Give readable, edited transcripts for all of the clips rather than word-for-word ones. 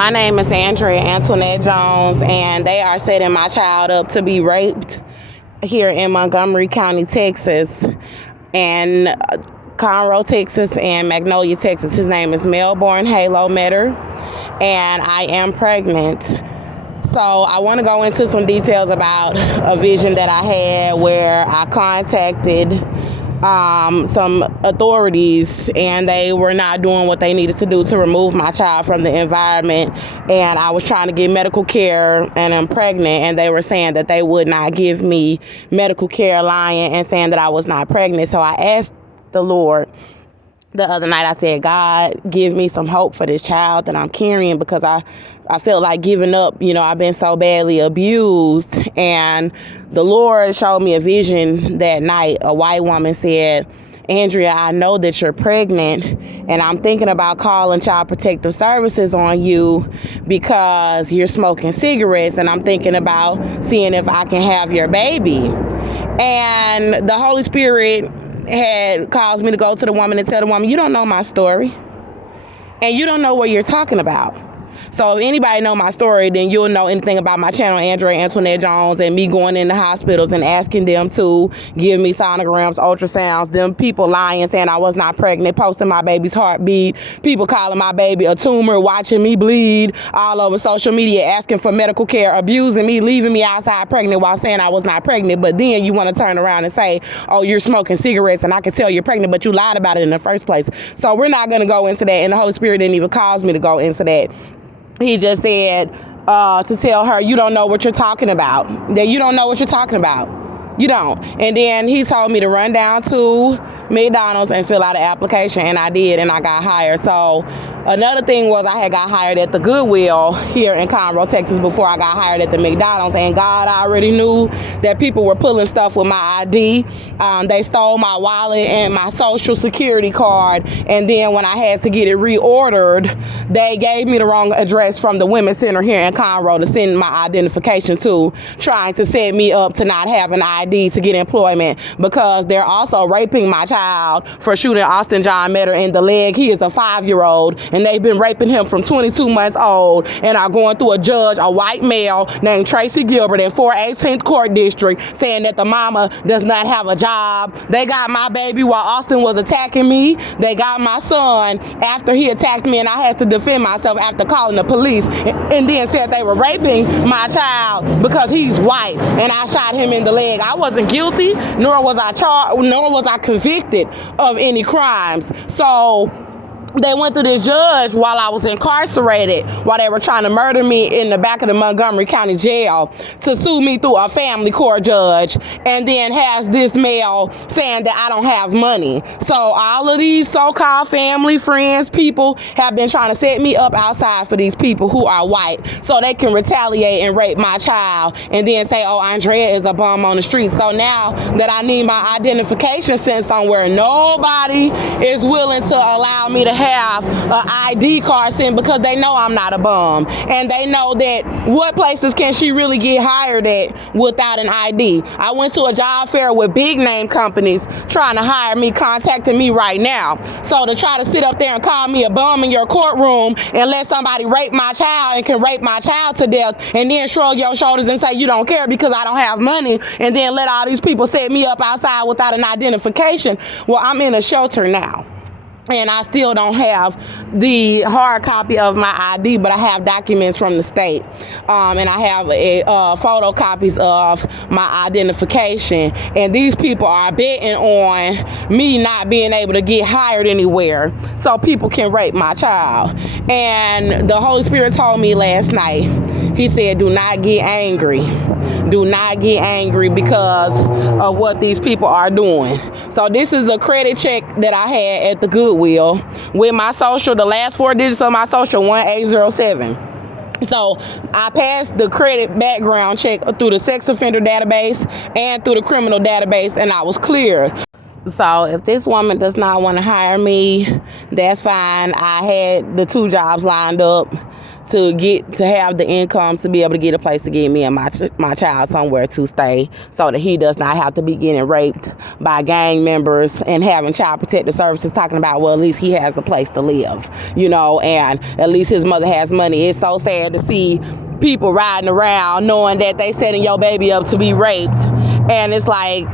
My name is Andrea Antoinette Jones, and they are setting my child up to be raped here in Montgomery County, Texas, and Conroe, Texas, and Magnolia, Texas. His name is Melbourne Halo Metter, and I am pregnant. So I want to go into some details about a vision that I had where I contacted some authorities, and they were not doing what they needed to do to remove my child from the environment. And I was trying to get medical care, and I'm pregnant, and they were saying that they would not give me medical care, lying and saying that I was not pregnant. So I asked the Lord the other night, I said, God, give me some hope for this child that I'm carrying, because I felt like giving up. You know, I've been so badly abused. And the Lord showed me a vision that night. A white woman said, Andrea, I know that you're pregnant, and I'm thinking about calling Child Protective Services on you because you're smoking cigarettes, and I'm thinking about seeing if I can have your baby. And the Holy Spirit had caused me to go to the woman and tell the woman, you don't know my story, and you don't know what you're talking about. So if anybody know my story, then you'll know anything about my channel, Andrea Antoinette Jones, and me going into hospitals and asking them to give me sonograms, ultrasounds, them people lying, saying I was not pregnant, posting my baby's heartbeat, people calling my baby a tumor, watching me bleed all over social media, asking for medical care, abusing me, leaving me outside pregnant while saying I was not pregnant. But then you want to turn around and say, oh, you're smoking cigarettes and I can tell you're pregnant, but you lied about it in the first place. So we're not going to go into that, and the Holy Spirit didn't even cause me to go into that. He just said to tell her, you don't know what you're talking about. That you don't know what you're talking about. You don't. And then he told me to run down to McDonald's and fill out an application, and I did, and I got hired. So another thing was I had got hired at the Goodwill here in Conroe, Texas, before I got hired at the McDonald's. And God already knew that people were pulling stuff with my ID. They stole my wallet and my social security card. And then when I had to get it reordered, they gave me the wrong address from the Women's Center here in Conroe to send my identification to, trying to set me up to not have an ID to get employment, because they're also raping my child for shooting Austin John Metter in the leg. He is a 5-year-old, and they've been raping him from 22 months old, and are going through a judge, a white male named Tracy Gilbert in 418th Court District, saying that the mama does not have a job. They got my baby while Austin was attacking me. They got my son after he attacked me, and I had to defend myself after calling the police, and then said they were raping my child because he's white, and I shot him in the leg. I wasn't guilty, nor was I charged, nor was I convicted of any crimes. So they went to this judge while I was incarcerated, while they were trying to murder me in the back of the Montgomery County Jail, to sue me through a family court judge, and then has this male saying that I don't have money. So all of these so-called family, friends, people have been trying to set me up outside for these people who are white, so they can retaliate and rape my child, and then say, oh, Andrea is a bum on the street. So now that I need my identification sent somewhere, nobody is willing to allow me to have an ID card sent, because they know I'm not a bum, and they know that what places can she really get hired at without an ID. I went to a job fair with big name companies trying to hire me, contacting me right now. So to try to sit up there and call me a bum in your courtroom and let somebody rape my child and can rape my child to death, and then shrug your shoulders and say you don't care because I don't have money, and then let all these people set me up outside without an identification. Well, I'm in a shelter now, and I still don't have the hard copy of my ID, but I have documents from the state, and I have photocopies of my identification. And these people are betting on me not being able to get hired anywhere, so people can rape my child. And the Holy Spirit told me last night, he said, do not get angry. Do not get angry because of what these people are doing. So this is a credit check that I had at the Goodwill with my social, the last 4 digits of my social, 1807. So I passed the credit background check through the sex offender database and through the criminal database, and I was cleared. So if this woman does not want to hire me, that's fine. I had the 2 jobs lined up to have the income to be able to get a place to get me and my child somewhere to stay, so that he does not have to be getting raped by gang members and having child protective services talking about, well, at least he has a place to live, and at least his mother has money. It's so sad to see people riding around knowing that they setting your baby up to be raped, and it's like,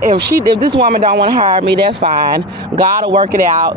if this woman don't want to hire me, that's fine. God will work it out.